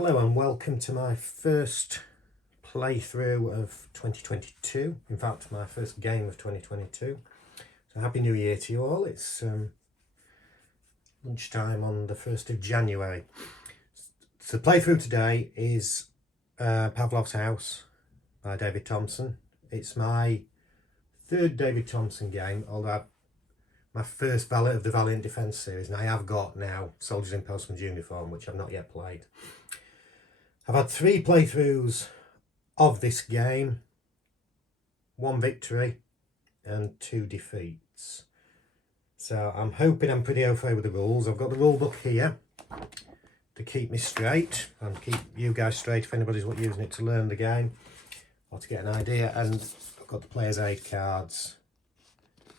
Hello and welcome to my first playthrough of 2022, in fact my first game of 2022. So Happy New Year to you all. It's lunchtime on the 1st of January. So the playthrough today is Pavlov's House by David Thompson. It's my third David Thompson game, although my first of the Valiant Defence series, and I have got now Soldiers in Postman's Uniform, which I've not yet played. I've had 3 playthroughs of this game, 1 victory and 2 defeats. So I'm hoping I'm pretty au fait with the rules. I've got the rule book here to keep me straight and keep you guys straight if anybody's using it to learn the game or to get an idea. And I've got the player's aid cards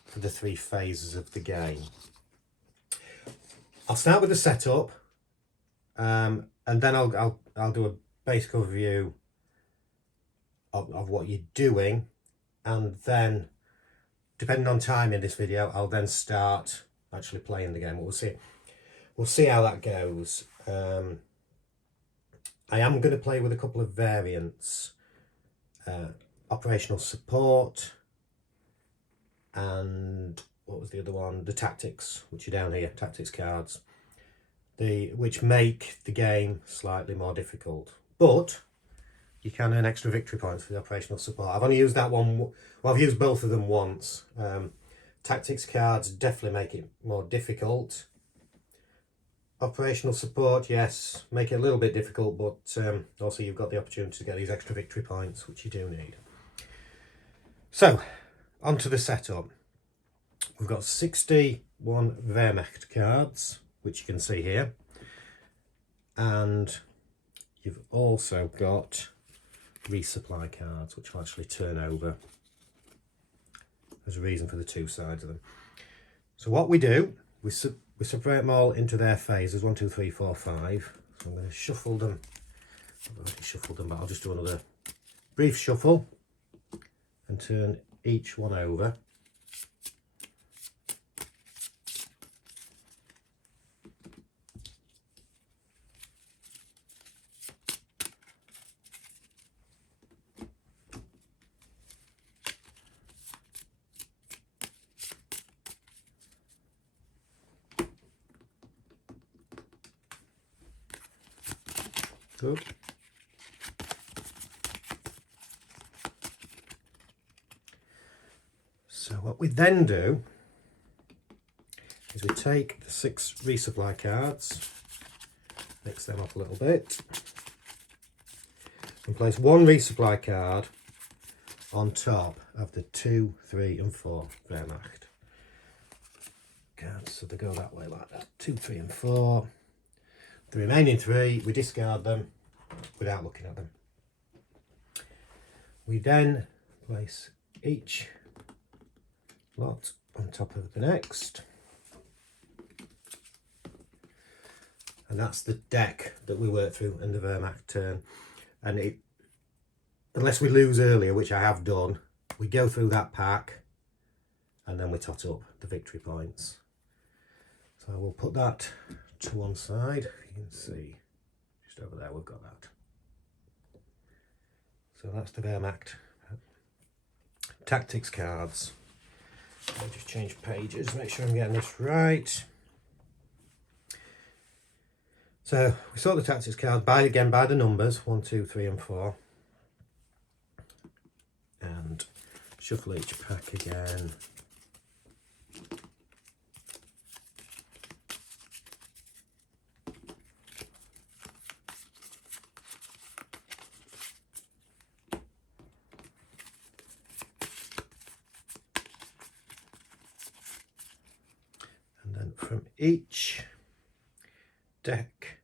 for the 3 phases of the game. I'll start with the setup, and then I'll do a basic overview of what you're doing, and then depending on time in this video I'll then start actually playing the game. We'll see how that goes. I am going to play with a couple of variants, operational support and what was the other one, the tactics, which are down here, tactics cards, which make the game slightly more difficult, but you can earn extra victory points for the operational support. I've only used that one, well, I've used both of them once. Tactics cards definitely make it more difficult. Operational support, yes, make it a little bit difficult, but also you've got the opportunity to get these extra victory points, which you do need. So, on to the setup. We've got 61 Wehrmacht cards, which you can see here, and you've also got resupply cards, which will actually turn over. There's a reason for the 2 sides of them. So what we do, we separate them all into their phases, 1, 2, 3, 4, 5. So I'm going to shuffle them. I've already shuffled them, but I'll just do another brief shuffle and turn each one over. Good. So what we then do is we take the 6 resupply cards, mix them up a little bit, and place 1 resupply card on top of the 2, 3 and 4 Wehrmacht cards. So they go that way like that, 2, 3 and 4. The remaining 3, we discard them without looking at them. We then place each lot on top of the next. And that's the deck that we work through in the Wehrmacht turn. And unless we lose earlier, which I have done, we go through that pack and then we tot up the victory points. So we'll put that to one side. You can see just over there we've got that. So that's the Wehrmacht tactics cards. I'll just change pages, make sure I'm getting this right. So we sort the tactics card by the numbers 1, 2, 3 and 4, and shuffle each pack again. From each deck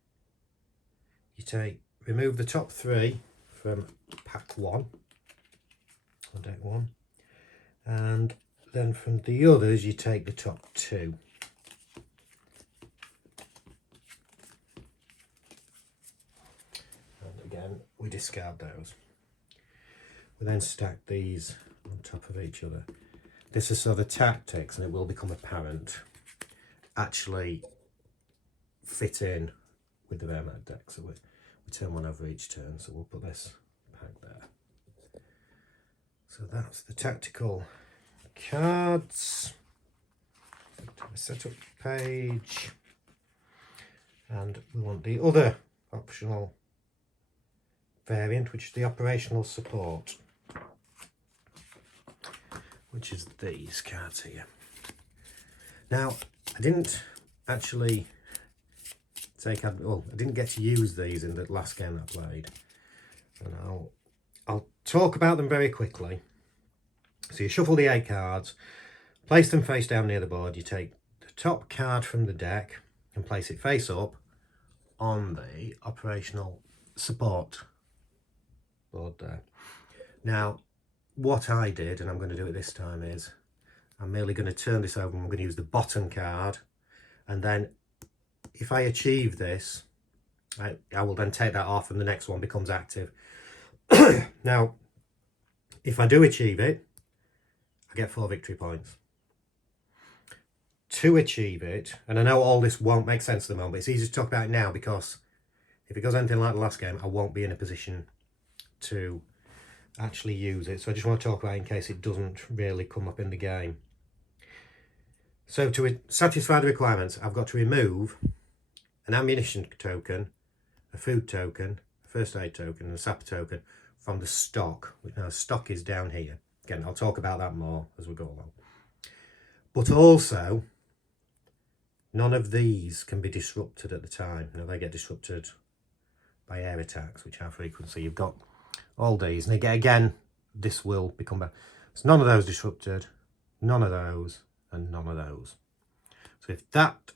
you remove the top 3 from pack 1 on deck 1, and then from the others you take the top 2. And again we discard those. We then stack these on top of each other. This is so the tactics, and it will become apparent, actually fit in with the Wehrmacht deck. So We turn one over each turn, so we'll put this pack there. So that's the tactical cards. Setup page. And we want the other optional variant, which is the operational support, which is these cards here. Now, I didn't actually I didn't get to use these in the last game that I played, and I'll talk about them very quickly. So you shuffle the 8 cards, place them face down near the board. You take the top card from the deck and place it face up on the operational support board there. Now, what I did, and I'm going to do it this time, is I'm merely going to turn this over and we're going to use the bottom card, and then if I achieve this, I will then take that off and the next one becomes active. Now, if I do achieve it, I get 4 victory points. To achieve it, and I know all this won't make sense at the moment, but it's easy to talk about it now, because if it goes anything like the last game, I won't be in a position to actually use it. So I just want to talk about it in case it doesn't really come up in the game. So to satisfy the requirements, I've got to remove an ammunition token, a food token, a first aid token, and a sapper token from the stock. Now, stock is down here. Again, I'll talk about that more as we go along. But also, none of these can be disrupted at the time. Now, they get disrupted by air attacks, which are frequent. So you've got all these, and again, this will become back. So none of those disrupted, none of those, and none of those. So if that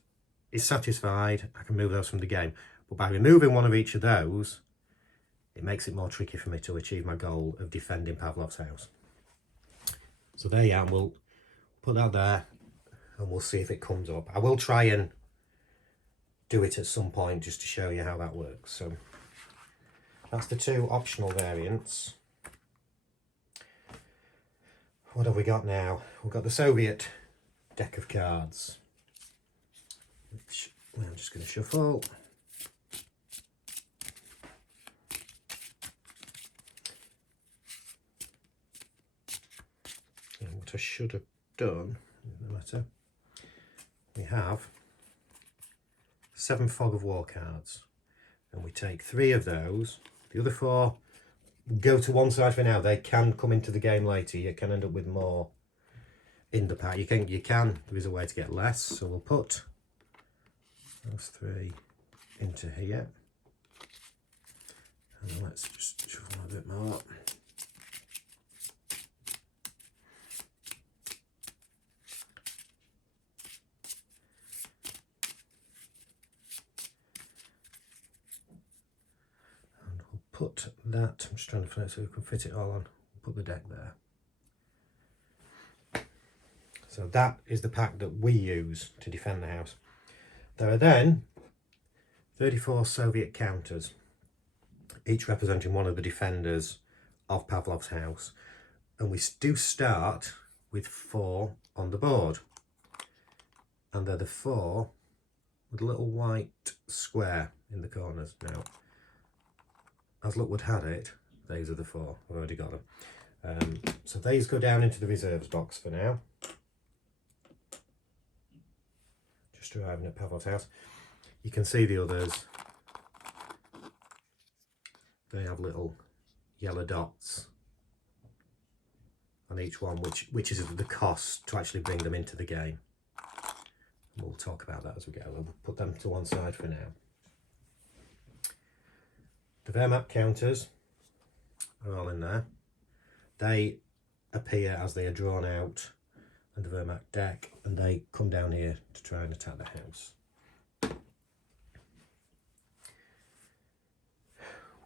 is satisfied, I can move those from the game. But by removing one of each of those, it makes it more tricky for me to achieve my goal of defending Pavlov's house. So there you are, and we'll put that there, and we'll see if it comes up. I will try and do it at some point just to show you how that works. So that's the 2 optional variants. What have we got now? We've got the Soviet deck of cards, which I'm just going to shuffle. And what I should have done, no matter, we have 7 Fog of War cards, and we take 3 of those. The other 4 go to one side for now. They can come into the game later. You can end up with more in the pack. You can. There is a way to get less. So we'll put those 3 into here. And let's just shuffle a bit more. Put that, I'm just trying to find it so we can fit it all on, put the deck there. So that is the pack that we use to defend the house. There are then 34 Soviet counters, each representing one of the defenders of Pavlov's house. And we do start with 4 on the board. And they're the 4 with a little white square in the corners. Now, as luck would have it, these are the 4. I've already got them. So these go down into the reserves box for now. Just arriving at Pavlov's house. You can see the others. They have little yellow dots on each one, which is the cost to actually bring them into the game. We'll talk about that as we go. We'll put them to one side for now. The Wehrmacht counters are all in there. They appear as they are drawn out in the Wehrmacht deck, and they come down here to try and attack the house. We've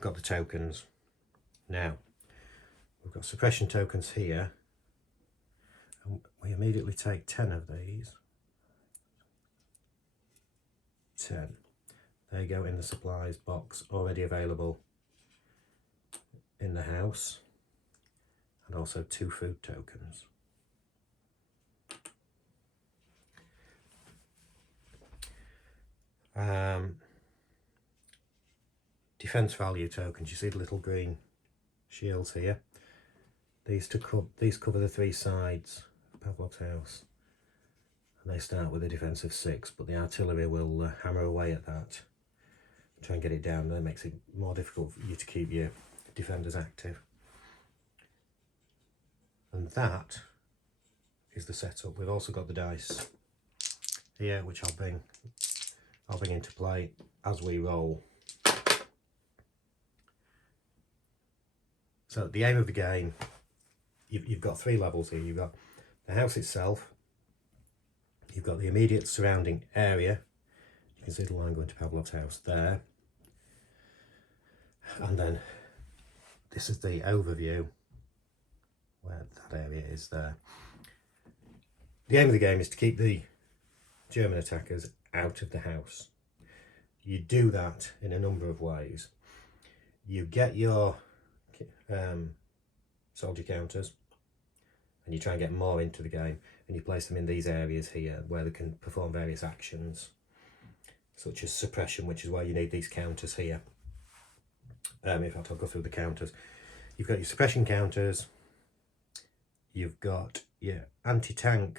got the tokens. Now, we've got suppression tokens here, and we immediately take 10 of these. 10. They go in the supplies box already available in the house, and also 2 food tokens. defense value tokens. You see the little green shields here. These cover the 3 sides of Pavlov's house, and they start with a defense of 6, but the artillery will hammer away at that, try and get it down. That makes it more difficult for you to keep your defenders active. And that is the setup. We've also got the dice here, which I'll bring into play as we roll. So the aim of the game, you've got 3 levels here. You've got the house itself, you've got the immediate surrounding area. You can see the line going to Pavlov's house there, and then this is the overview where that area is there. The aim of the game is to keep the German attackers out of the house. You do that in a number of ways. You get your soldier counters, and you try and get more into the game, and you place them in these areas here where they can perform various actions, such as suppression, which is why you need these counters here. In fact, I'll go through the counters. You've got your suppression counters, you've got your anti-air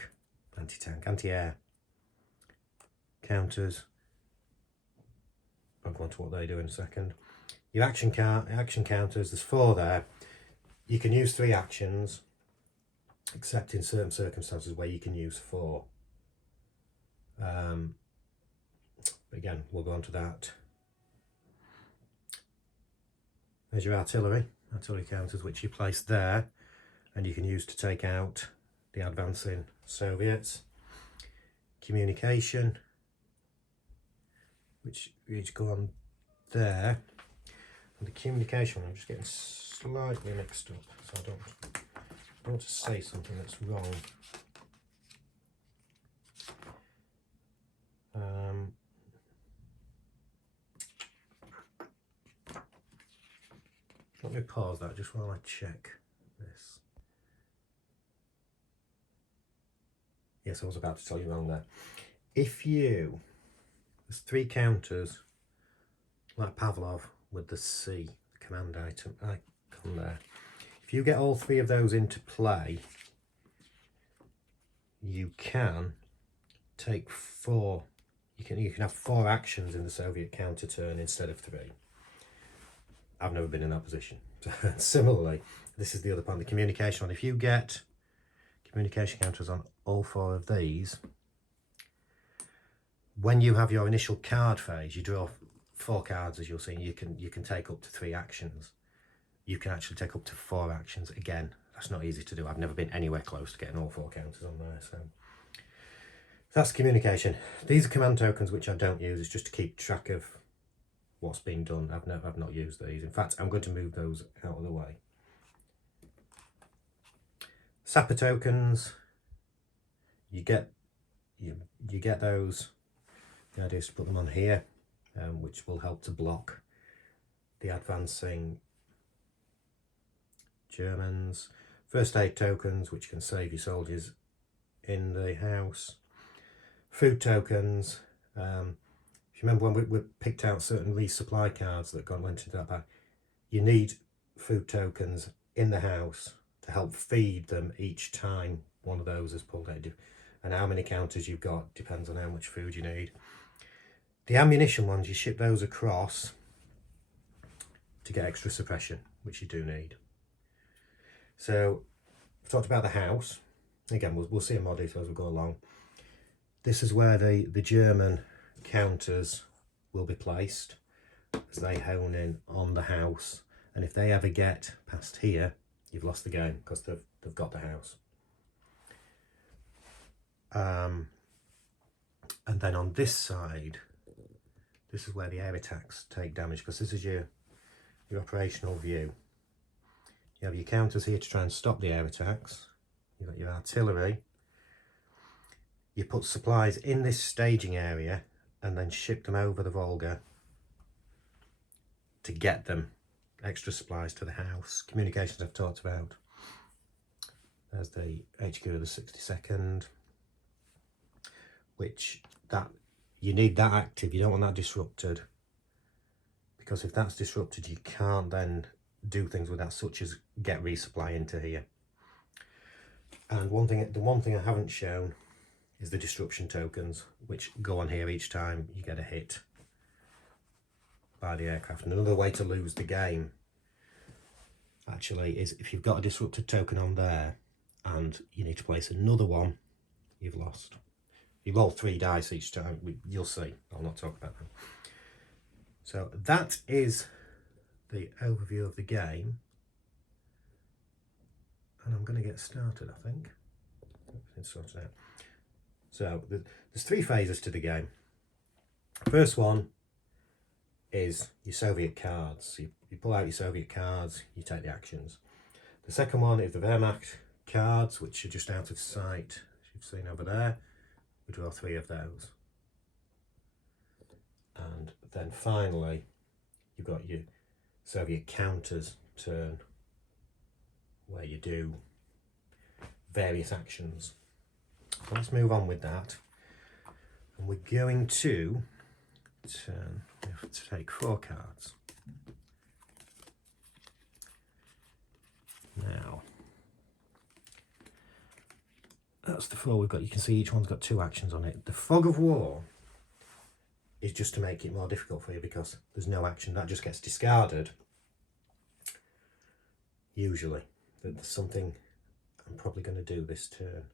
counters. I'll go on to what they do in a second. Your action counters, there's 4 there. You can use 3 actions, except in certain circumstances where you can use 4. But again, we'll go on to that. There's your artillery counters, which you place there, and you can use to take out the advancing Soviets. Communication, which go on there. And the communication, I'm just getting slightly mixed up, so I don't want to say something that's wrong. Let me pause that just while I check this. Yes, I was about to tell you wrong there. There's 3 counters like Pavlov with the C, the command icon there. If you get all 3 of those into play, you can take 4. You can have 4 actions in the Soviet counter turn instead of 3. I've never been in that position. Similarly, this is the other part, the communication one. If you get communication counters on all 4 of these, when you have your initial card phase, you draw 4 cards, as you'll see. You can take up to 3 actions. You can actually take up to 4 actions. Again, that's not easy to do. I've never been anywhere close to getting all 4 counters on there. So that's communication. These are command tokens, which I don't use. It's just to keep track of what's being done. I've not used these. In fact, I'm going to move those out of the way. Sapper tokens, you get those. The idea is to put them on here, which will help to block the advancing Germans. First aid tokens, which can save your soldiers in the house. Food tokens. If you remember when we picked out certain resupply cards that went into that bag, you need food tokens in the house to help feed them each time one of those is pulled out. And how many counters you've got depends on how much food you need. The ammunition ones, you ship those across to get extra suppression, which you do need. So I've talked about the house. Again, we'll see in more detail as we go along. This is where the German counters will be placed as they hone in on the house. And if they ever get past here, you've lost the game because they've got the house. And then on this side, this is where the air attacks take damage, because this is your operational view. You have your counters here to try and stop the air attacks. You've got your artillery. You put supplies in this staging area and then ship them over the Volga to get them extra supplies to the house. Communications I've talked about. There's the HQ of the 62nd, which you need that active. You don't want that disrupted, because if that's disrupted, you can't then do things with that, such as get resupply into here. And the one thing I haven't shown is the disruption tokens, which go on here each time you get a hit by the aircraft. And another way to lose the game actually is if you've got a disrupted token on there and you need to place another one, you've lost. You roll 3 dice each time. You'll see. I'll not talk about that. So that is the overview of the game. And I'm going to get started, I think. It's sorted out. So there's 3 phases to the game. First one is your Soviet cards. You pull out your Soviet cards, you take the actions. The second one is the Wehrmacht cards, which are just out of sight, as you've seen over there. We draw 3 of those. And then finally, you've got your Soviet counters turn, where you do various actions. So let's move on with that. And we're going to turn, we have to take 4 cards. Now, that's the 4 we've got. You can see each one's got 2 actions on it. The Fog of War is just to make it more difficult for you because there's no action. That just gets discarded. Usually. There's something I'm probably going to do this turn.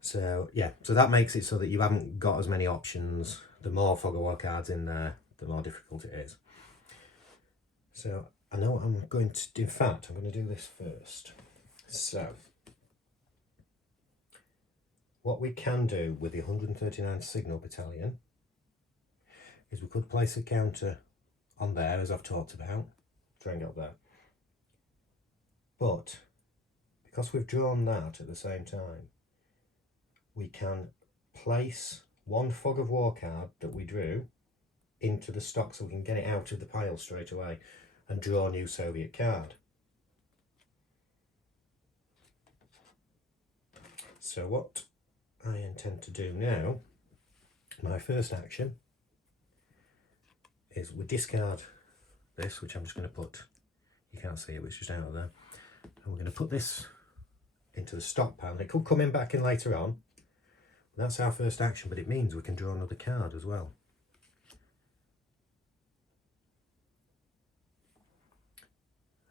So, yeah. So that makes it so that you haven't got as many options. The more Fog of War cards in there, the more difficult it is. So, I know what I'm going to do. In fact, I'm going to do this first. So, what we can do with the 139th Signal Battalion is we could place a counter on there, as I've talked about, try and get up there. But, because we've drawn that at the same time, we can place 1 Fog of War card that we drew into the stock so we can get it out of the pile straight away and draw a new Soviet card. So what I intend to do now, my first action, is we discard this, which I'm just going to put, you can't see it, which is out there, and we're going to put this into the stockpile, and it could come in back in later on. That's our first action, but it means we can draw another card as well.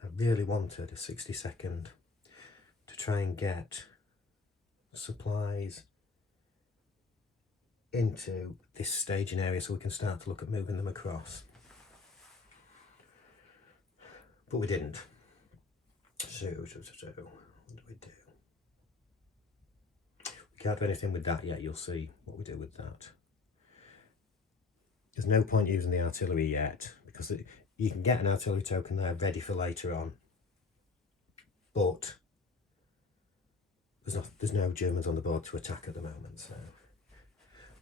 I really wanted a 60-second to try and get supplies into this staging area so we can start to look at moving them across. But we didn't. So what do we do? We can't do anything with that yet. You'll see what we do with that. There's no point using the artillery yet because you can get an artillery token there ready for later on. But there's no Germans on the board to attack at the moment. So,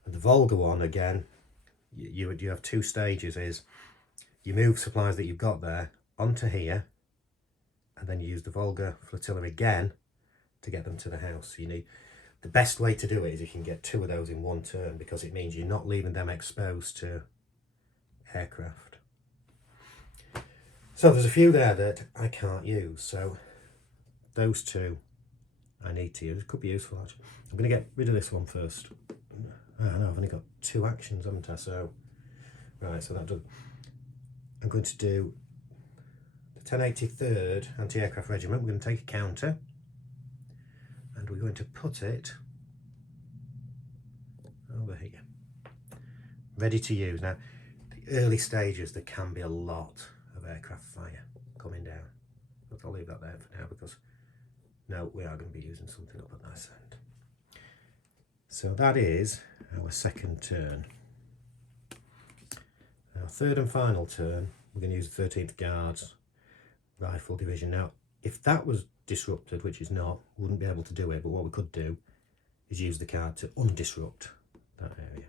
and the Volga one, again, you have 2 stages. Is you move supplies that you've got there onto here, and then you use the Volga flotilla again to get them to the house. So you need, the best way to do it is if you can get 2 of those in one turn, because it means you're not leaving them exposed to aircraft. So there's a few there that I can't use, so those 2 I need to use. It could be useful actually. I'm going to get rid of this one first. I know I've only got 2 actions, haven't I? So, right, so that does. I'm going to do the 1083rd Anti-Aircraft Regiment. We're going to take a counter and we're going to put it over here. Ready to use. Now, the early stages, there can be a lot of aircraft fire coming down. But I'll leave that there for now because, no, we are going to be using something up at this end. So that is our second turn. Our third and final turn, we're going to use the 13th Guards Rifle Division. Now, if that was disrupted, which is not, we wouldn't be able to do it, but what we could do is use the card to undisrupt that area.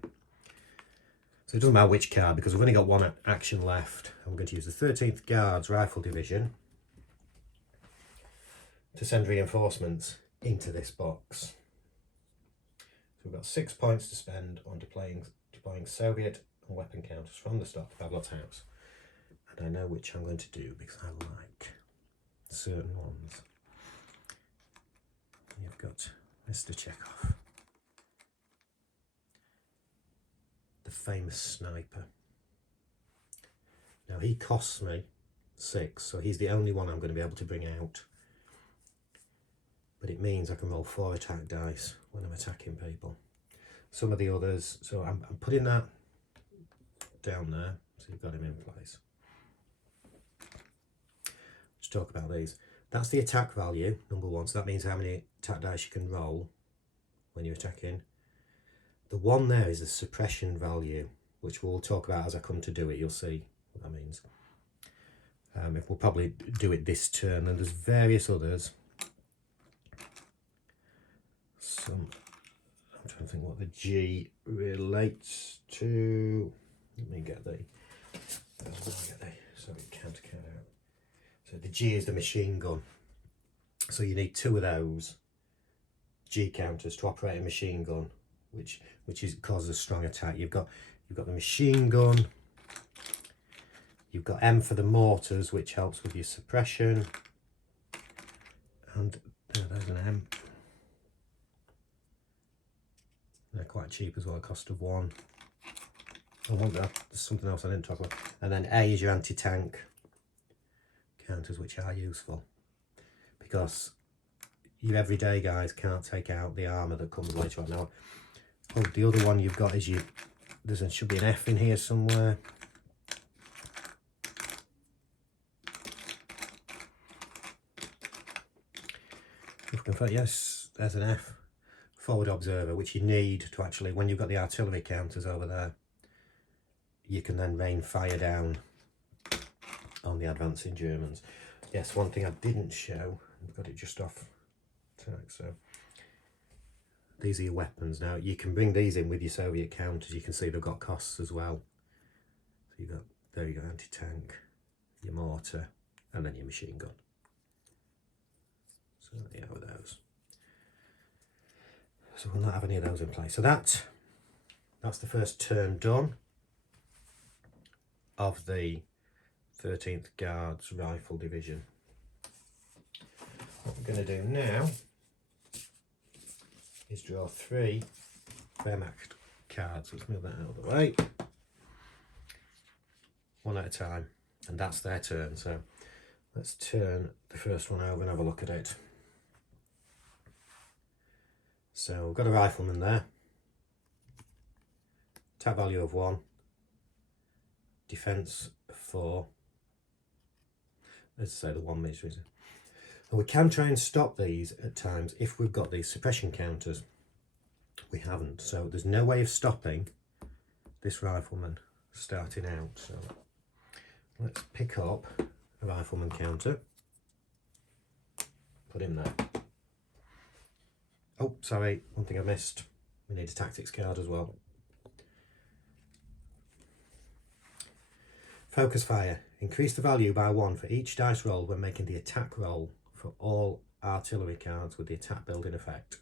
So it doesn't matter which card, because we've only got 1 action left, and we're going to use the 13th Guards Rifle Division to send reinforcements into this box. So we've got 6 points to spend on deploying Soviet and weapon counters from the start to Pavlov's house. And I know which I'm going to do because I like certain ones. You've got Mr. Chekhov, the famous sniper. Now he costs me 6, so he's the only one I'm going to be able to bring out. But it means I can roll 4 attack dice when I'm attacking people. Some of the others, so I'm putting that down there, so you've got him in place. Let's talk about these. That's the attack value, number 1, so that means how many attack dice you can roll when you're attacking. The 1 there is the suppression value, which we'll talk about as I come to do it. You'll see what that means. If we'll probably do it this turn, and there's various others. I'm trying to think what the G relates to. Let me get the sorry, count out. So the G is the machine gun. So you need 2 of those G counters to operate a machine gun, which causes a strong attack. You've got the machine gun. You've got M for the mortars, which helps with your suppression. And there's an M. They're quite cheap as well, a cost of 1. I want that. There's something else I didn't talk about. And then A is your anti-tank counters, which are useful because your everyday guys can't take out the armour that comes later on. Now, the other one you've got is there should be an F in here somewhere. Yes, there's an F. Forward observer, which you need to actually, when you've got the artillery counters over there, you can then rain fire down on the advancing Germans. Yes, one thing I didn't show, I've got it just off track, so these are your weapons. Now you can bring these in with your Soviet counters. You can see they've got costs as well. So there you go, anti-tank, your mortar, and then your machine gun. So there you are, those. So we'll not have any of those in place. So that's the first turn done of the 13th Guards Rifle Division. What we're going to do now is draw 3 Wehrmacht cards. Let's move that out of the way. One at a time, and that's their turn. So let's turn the first one over and have a look at it. So we've got a rifleman there. Attack value of 1. Defence of 4. Let's say the 1 meter reason. And we can try and stop these at times if we've got these suppression counters. We haven't, so there's no way of stopping this rifleman starting out. So let's pick up a rifleman counter. Put him there. Oh, sorry, one thing I missed. We need a tactics card as well. Focus fire. Increase the value by 1 for each dice roll when making the attack roll for all artillery cards with the attack building effect.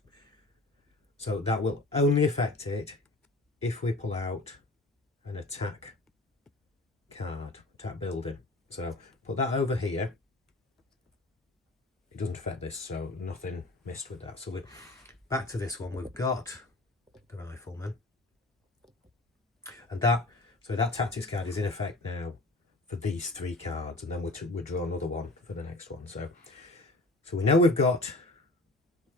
So that will only affect it if we pull out an attack card, attack building. So put that over here. It doesn't affect this, so nothing missed with that. So we're back to this one. We've got the rifleman, and that tactics card is in effect now for these 3 cards, and then we'll draw another one for the next one. So we know we've got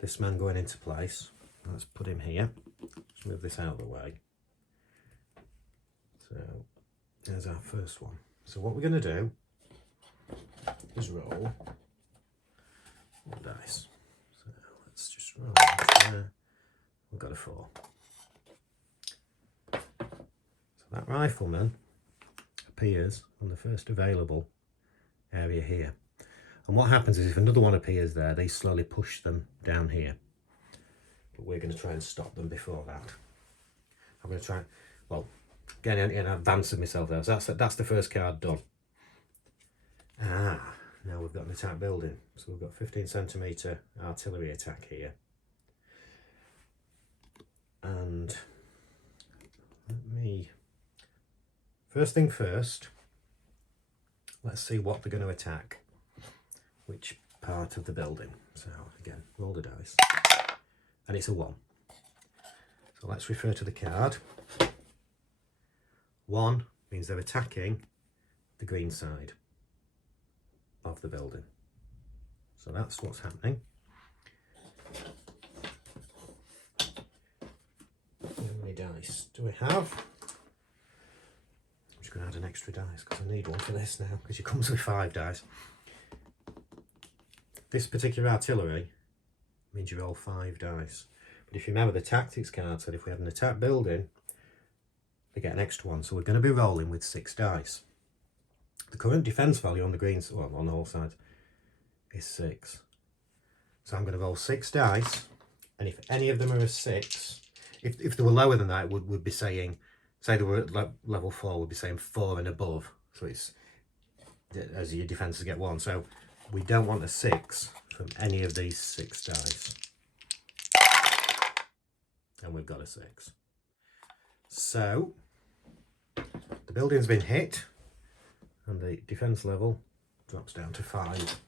this man going into place. Let's put him here. Let's move this out of the way. So there's our first one. So what we're going to do is roll the dice. So let's just roll there. We've got a 4. So that rifleman appears on the first available area here. And what happens is if another one appears there, they slowly push them down here. But we're going to try and stop them before that. I'm going to try, well, getting in advance of myself there. So that's the first card done. Now we've got an attack building. So we've got 15 centimetre artillery attack here. And First thing first, let's see what they're going to attack. Which part of the building. So again, roll the dice. And it's a 1. So let's refer to the card. 1 means they're attacking the green side of the building. So that's what's happening. How many dice do we have? I'm just going to add an extra dice because I need one for this now, because it comes with 5 dice. This particular artillery means you roll 5 dice. But if you remember, the tactics card said if we had an attack building, they get an extra 1. So we're going to be rolling with 6 dice. The current defence value on the greens, well, on all sides, is 6. So I'm going to roll 6 dice, and if any of them are a 6, if they were lower than that, it would be saying, say they were at level 4, would be saying 4 and above. So it's, as your defences get 1. So we don't want a 6 from any of these 6 dice. And we've got a 6. So the building's been hit, and the defence level drops down to 5.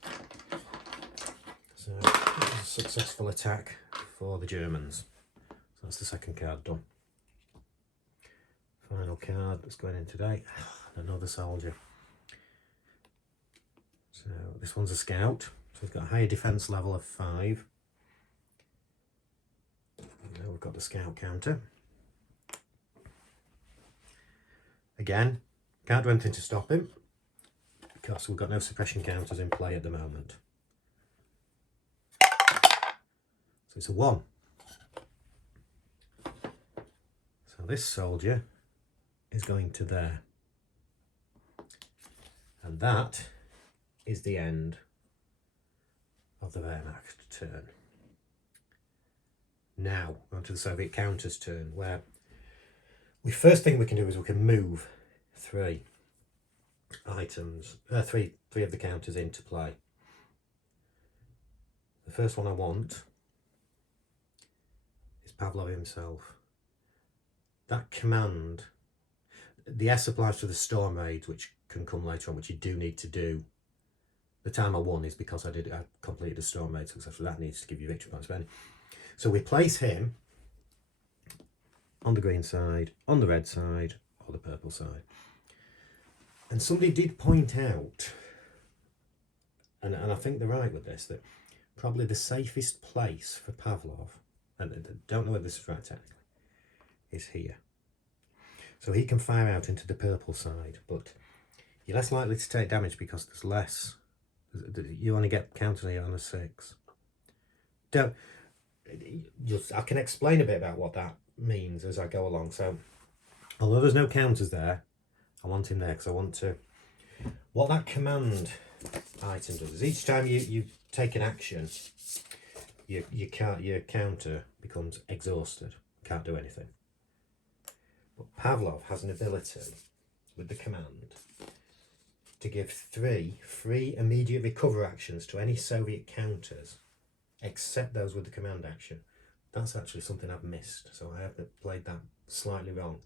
So it's a successful attack for the Germans. So that's the second card done. Final card that's going in today. Another soldier. So this one's a scout. So we've got a higher defence level of 5. Now we've got the scout counter. Again, can't do anything to stop him because we've got no suppression counters in play at the moment. So it's a 1. So this soldier is going to there. And that is the end of the Wehrmacht turn. Now, on to the Soviet counters turn, where first thing we can do is we can move 3 items, 3 of the counters into play. The first one I want is Pavlov himself. That command, the S applies to the storm raids, which can come later on, which you do need to do. The time I won is because I completed a storm raid successfully. That needs to give you victory points. So we place him on the green side, on the red side, or the purple side. And somebody did point out, and I think they're right with this, that probably the safest place for Pavlov, and I don't know whether this is right technically, is here. So he can fire out into the purple side, but you're less likely to take damage because there's less. You only get counters here on a 6. I can explain a bit about what that means as I go along. So, although there's no counters there, I want him there because I want to. What that command item does is each time you take an action, your counter becomes exhausted, can't do anything. But Pavlov has an ability with the command to give 3 free immediate recover actions to any Soviet counters, except those with the command action. That's actually something I've missed, so I have played that slightly wrong.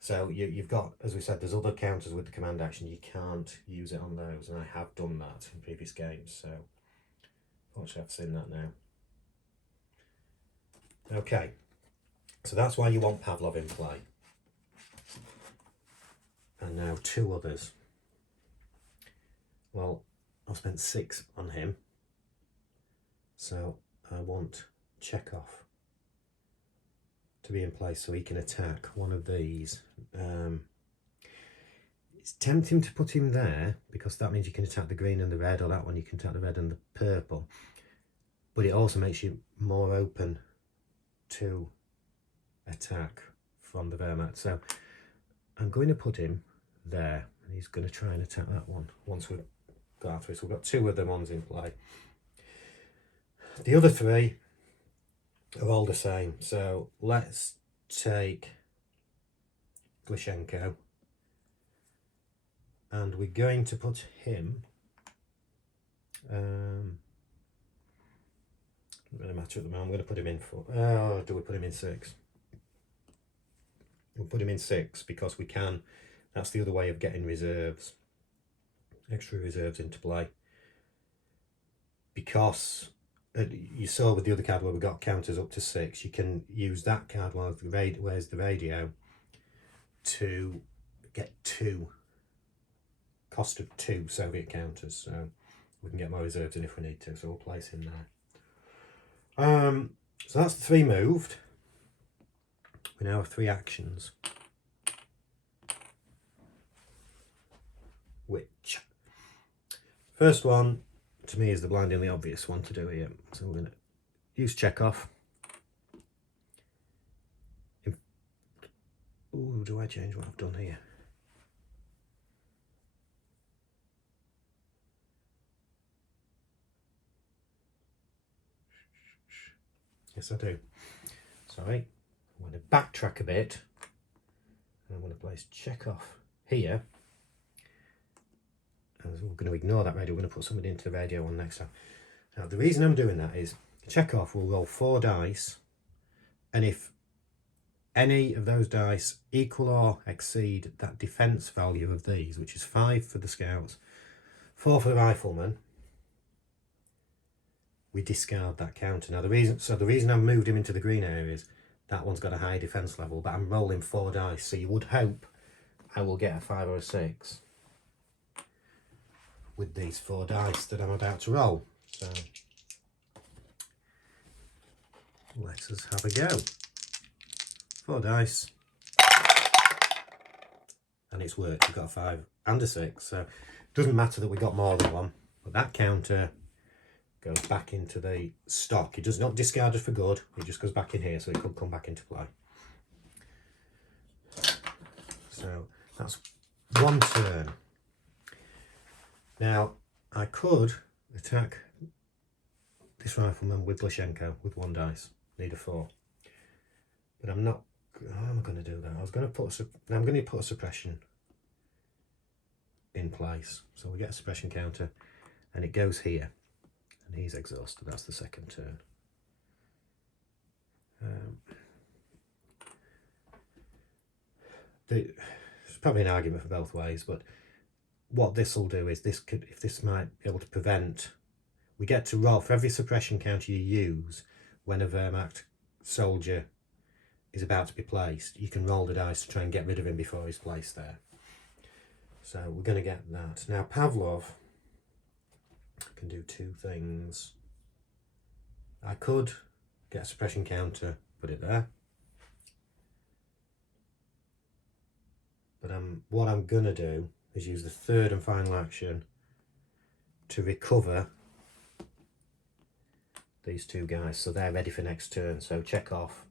So you've got, as we said, there's other counters with the command action. You can't use it on those, and I have done that in previous games, so fortunately I've seen that now. Okay, so that's why you want Pavlov in play. And now 2 others. Well, I've spent 6 on him, so I want Chekhov to be in place so he can attack one of these. It's tempting to put him there because that means you can attack the green and the red, or that one you can attack the red and the purple, but it also makes you more open to attack from the Wehrmacht. So I'm going to put him there, and he's going to try and attack that one once we've got after it. So we've got 2 of the ones in play. The other 3 are all the same. So let's take Glishenko, and we're going to put him, doesn't really matter at the moment. I'm going to put him in do we put him in 6? We'll put him in 6 because we can That's the other way of getting reserves, extra reserves into play. Because you saw with the other card where we got counters up to 6, you can use that card where's the radio to get 2, cost of 2 Soviet counters. So we can get more reserves in if we need to, so we'll place him there. So that's the 3 moved. We now have 3 actions. Which, first one to me is the blindingly obvious one to do here. So we're going to use Chekhov. Ooh, do I change what I've done here? Yes, I do. Sorry. I'm going to backtrack a bit. And I'm going to place Chekhov here. And we're going to ignore that radio. We're going to put somebody into the radio one next time. Now, the reason I'm doing that is Chekhov will roll 4 dice. And if any of those dice equal or exceed that defence value of these, which is 5 for the scouts, 4 for the rifleman, we discard that counter. Now the reason I've moved him into the green area is that one's got a high defence level, but I'm rolling 4 dice, so you would hope I will get a 5 or a 6 with these 4 dice that I'm about to roll. So let's us have a go. 4 dice, and it's worked. We've got a 5 and a 6, so it doesn't matter that we got more than one, but that counter goes back into the stock. It does not discard it for good, it just goes back in here, so it could come back into play. So that's 1 turn. Now I could attack this rifleman with Glashenko with 1 dice, need a 4, but I'm not. How am I going to do that? I'm going to put a suppression in place, so we get a suppression counter, and it goes here. And he's exhausted. That's the 2nd turn. There's probably an argument for both ways, but what this will do is if this might be able to prevent, we get to roll for every suppression counter you use when a Wehrmacht soldier is about to be placed. You can roll the dice to try and get rid of him before he's placed there. So we're going to get that. Now Pavlov can do 2 things. I could get a suppression counter, put it there. But what I'm going to do is use the 3rd and final action to recover these 2 guys, so they're ready for next turn. So Chekhov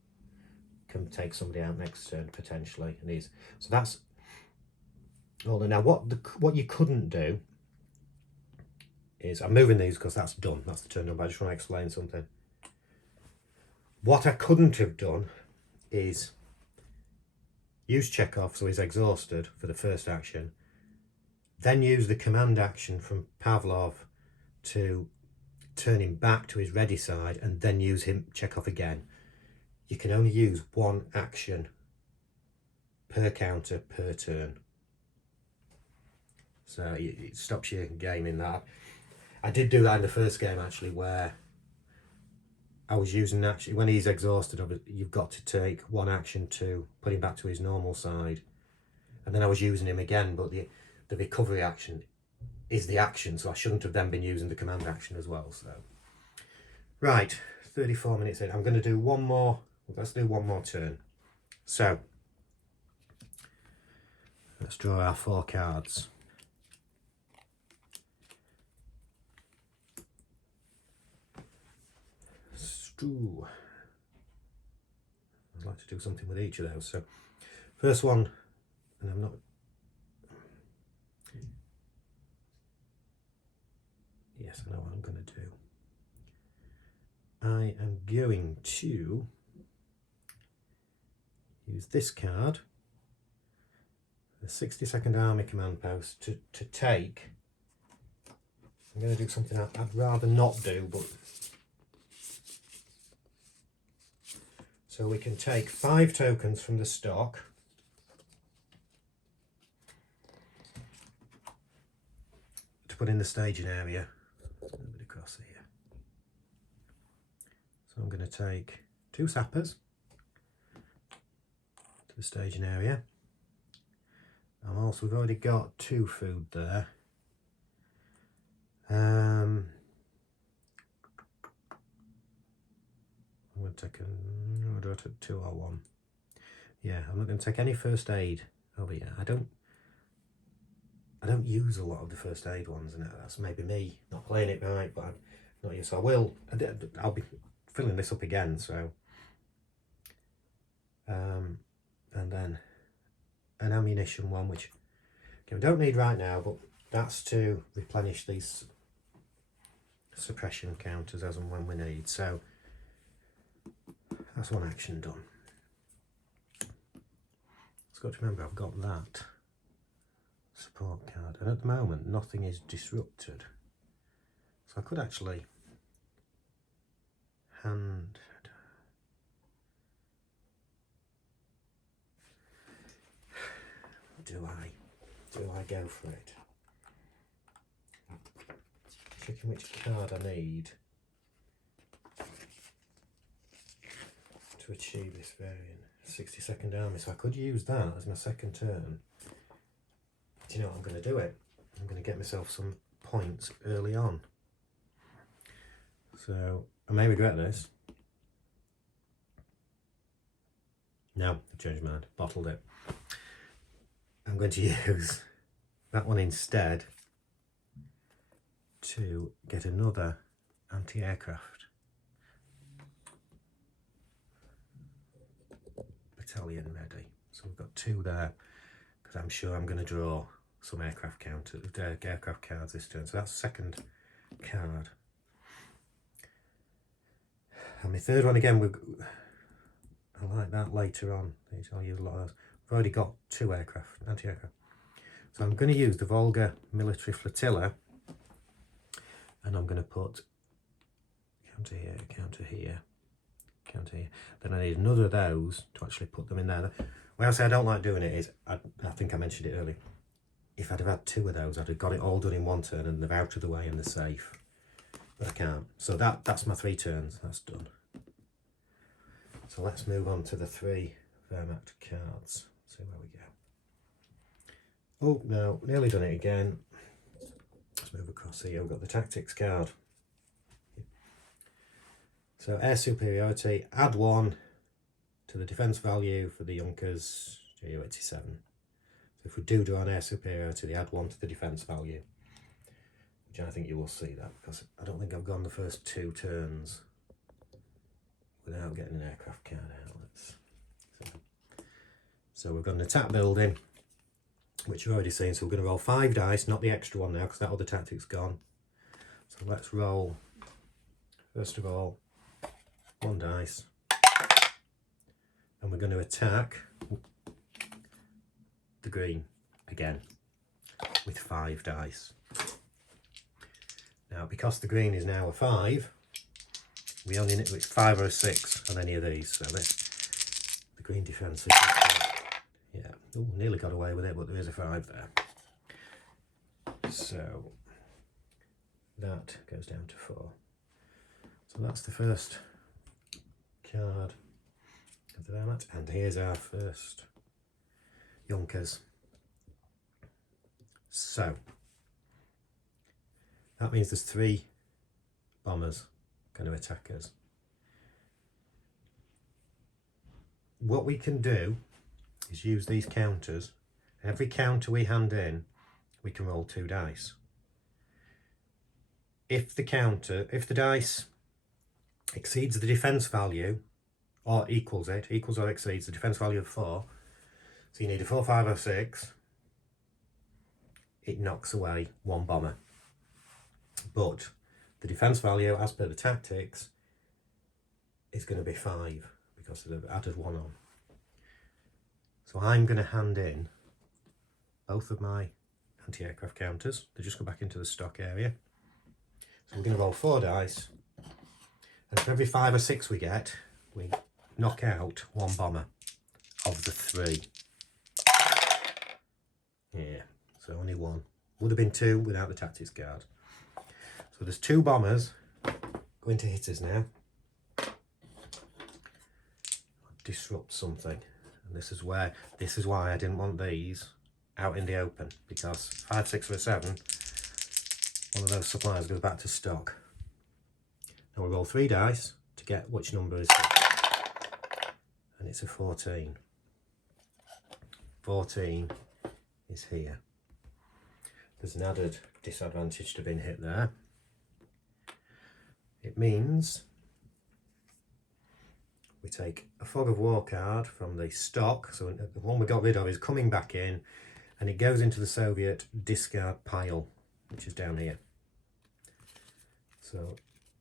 can take somebody out next turn potentially, and so that's all. Now what you couldn't do is, I'm moving these because that's done, that's the turn done, but I just want to explain something. What I couldn't have done is use Chekhov so he's exhausted for the first action, then use the command action from Pavlov to turn him back to his ready side, and then use Chekhov again. You can only use 1 action per counter per turn, so it stops your game in that. I did do that in the first game actually, where I was using actually when he's exhausted, you've got to take 1 action to put him back to his normal side, and then I was using him again, but the recovery action is the action, so I shouldn't have then been using the command action as well. So right, 34 minutes in, I'm going to do one more. Let's do 1 more turn. So let's draw our 4 cards. Ooh. I'd like to do something with each of those. So first one, and I'm not. Yes, I know what I'm going to do. I am going to use this card, the 62nd Army Command Post, to take. I'm going to do something I'd rather not do, but so we can take 5 tokens from the stock, to put in the staging area. A little bit across here. So I'm going to take 2 sappers to the staging area. We've already got 2 food there. I'm going to take do I take 2 or 1? Yeah, I'm not going to take any first aid over here. I don't use a lot of the first aid ones, and that's maybe me not playing it right, but I'm not used. So I'll be filling this up again. So, and then an ammunition one, which we don't need right now, but that's to replenish these suppression counters as and when we need. So that's one action done. I've got to remember I've got that support card, and at the moment nothing is disrupted, so I could actually hand do I go for it? Checking which card I need to achieve this variant. 60-second army, so I could use that as my second turn. Do you know what I'm going to do it? I'm going to get myself some points early on. So I may regret this. No, I changed my mind. Bottled it. I'm going to use that one instead to get another anti-aircraft battalion ready. So we've got 2 there, because I'm sure I'm going to draw some aircraft cards this turn. So that's the second card. And my third one again, I like that later on. I'll use a lot of those. I've already got 2 anti-aircraft. So I'm going to use the Volga military flotilla, and I'm going to put counter here, counter here, counter here. Then I need another of those to actually put them in there. Why I say I don't like doing it is, I think I mentioned it earlier, if I'd have had 2 of those, I'd have got it all done in one turn and they're out of the way and they're safe. But I can't. So that's my 3 turns. That's done. So let's move on to the 3 Wehrmacht cards. See where we go. Oh no, nearly done it again. Let's move across here. We've got the tactics card. So air superiority, add 1 to the defence value for the Junkers Ju-87. So if we do an air superiority, they add 1 to the defence value, which I think you will see that, because I don't think I've gone the first 2 turns without getting an aircraft card out. So we've got an attack building, which you've already seen. So we're going to roll 5 dice, not the extra one now, because that other tactic's gone. So let's roll, first of all, 1 dice. And we're going to attack the green again with 5 dice. Now, because the green is now a 5, we only need 5 or a 6 on any of these. So the green defence is, yeah, ooh, nearly got away with it, but there is a 5 there. So that goes down to 4. So that's the first card of the Wehrmacht, and here's our first Junkers. So that means there's 3 bombers going to attack us. What we can do is use these counters. Every counter we hand in, we can roll 2 dice. If the dice exceeds the defence value, or equals or exceeds the defence value of 4, so you need a 4, 5 or 6, it knocks away 1 bomber. But the defence value, as per the tactics, is going to be 5, because they've added 1 on. So I'm going to hand in both of my anti-aircraft counters. They just go back into the stock area. So we're going to roll 4 dice, and for every 5 or 6 we get, we knock out 1 bomber of the 3. Yeah, so only 1. Would have been 2 without the tactics card. So there's 2 bombers going to hit us now. Disrupt something. And this is why I didn't want these out in the open, because 5, 6 or a 7, one of those suppliers goes back to stock. Now we roll 3 dice to get which number is it. And it's a 14. 14 is here. There's an added disadvantage to being hit there. It means we take a Fog of War card from the stock, so the one we got rid of is coming back in, and it goes into the Soviet discard pile, which is down here. So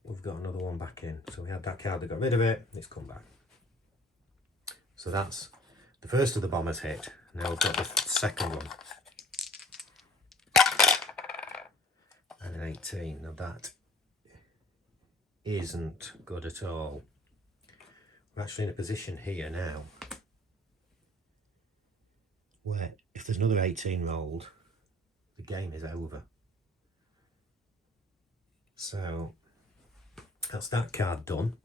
we've got another one back in. So we had that card that got rid of it, it's come back. So that's the first of the bombers hit. Now we've got the second one. And an 18. Now that isn't good at all. We're actually in a position here now where if there's another 18 rolled, the game is over. So that's that card done.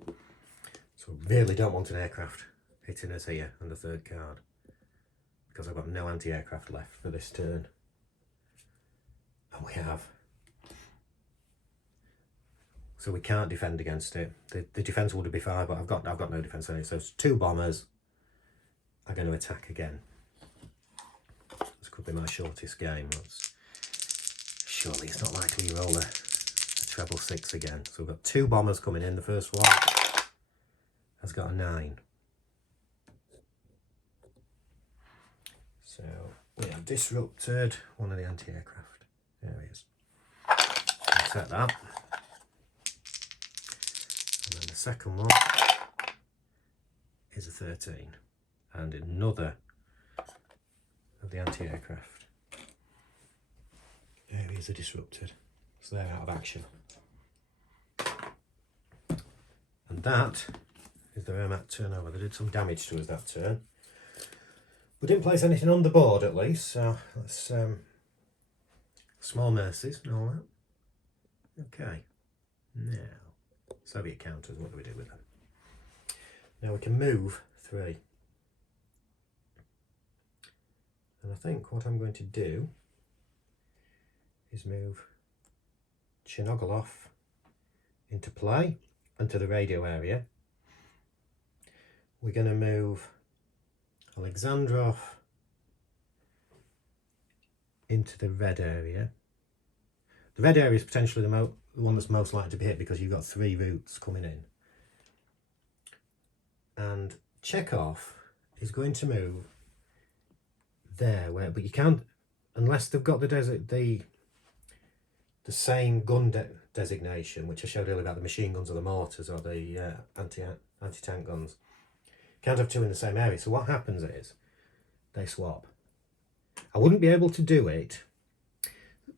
So I really don't want an aircraft hitting us here on the third card, because I've got no anti-aircraft left for this turn. And we have. So we can't defend against it. The defence would be 5, but I've got no defence on it. So 2 bombers are going to attack again. This could be my shortest game. Surely it's not likely you roll a treble 6 again. So we've got 2 bombers coming in. The first one has got a 9. So we have disrupted one of the anti-aircraft. There he is. Set that. And then the second one is a 13. And another of the anti-aircraft. Areas are disrupted. So they're out of action. And that is the Wehrmacht turnover. They did some damage to us that turn. We didn't place anything on the board at least, so that's small mercies and all that. Okay, now Soviet counters, what do we do with them? Now we can move 3. And I think what I'm going to do is move Chernogolov into play, into the radio area. We're going to move Alexandrov into the red area. The red area is potentially the one that's most likely to be hit, because you've got 3 routes coming in. And Chekhov is going to move there, but you can't, unless they've got the same gun designation, which I showed earlier about the machine guns or the mortars or the anti-tank guns. Can't have 2 in the same area. So what happens is they swap. I wouldn't be able to do it.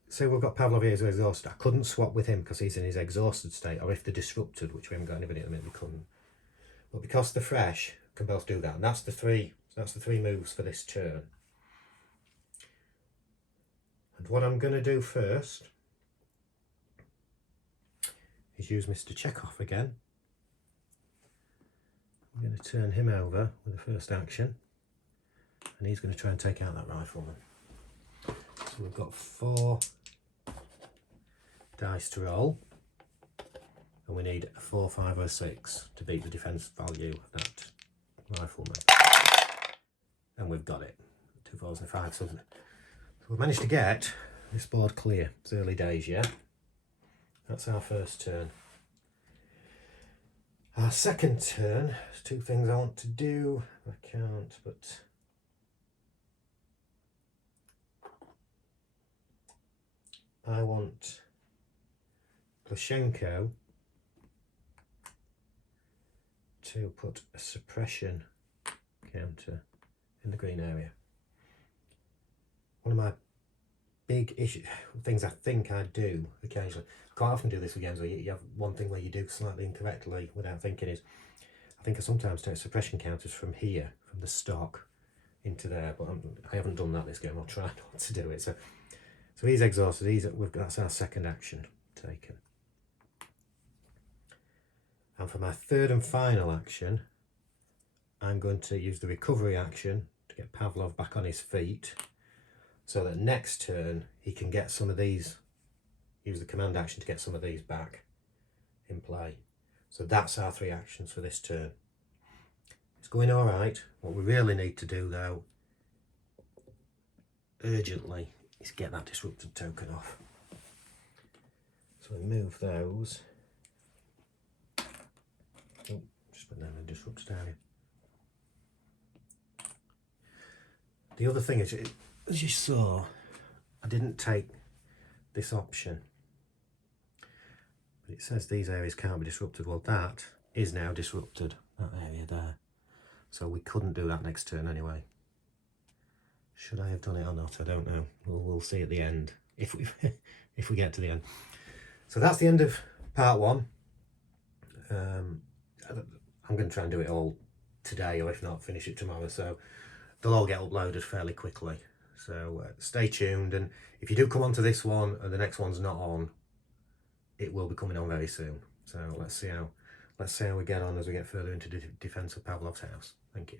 Say we've got Pavlov here as exhausted. I couldn't swap with him because he's in his exhausted state, or if they're disrupted, which we haven't got anybody at the minute, we couldn't. But because they're fresh, we can both do that. And that's the 3 moves for this turn. And what I'm going to do first is use Mr. Chekhov again. I'm going to turn him over with the first action, and he's going to try and take out that rifleman. So we've got 4 dice to roll, and we need a 4, 5 or 6 to beat the defence value of that rifleman. And we've got it. 2 4s and 5. So we've managed to get this board clear. It's early days, yeah? That's our first turn. Our second turn, there's 2 things I want to do. I can't, but I want Plushenko to put a suppression counter in the green area. One of my big things I think I do occasionally, I quite often do this with games where you have one thing where you do slightly incorrectly without thinking, is I think I sometimes take suppression counters from here, from the stock, into there, but I haven't done that this game. I'll try not to do it. So So he's exhausted. That's our second action taken. And for my third and final action, I'm going to use the recovery action to get Pavlov back on his feet, so that next turn he can get some of these, use the command action to get some of these back in play. So that's our 3 actions for this turn. It's going all right. What we really need to do though, urgently, is get that disrupted token off. So we move those. Oh, just put down a disrupted area. The other thing is, as you saw, I didn't take this option. But it says these areas can't be disrupted. Well, that is now disrupted, that area there. So we couldn't do that next turn anyway. Should I have done it or not? I don't know. We'll see at the end, if we if we get to the end. So that's the end of part 1. I'm going to try and do it all today, or if not, finish it tomorrow. So they'll all get uploaded fairly quickly. So stay tuned, and if you do come onto this one and the next one's not on, it will be coming on very soon. So let's see how we get on as we get further into defense of Pavlov's house. Thank you.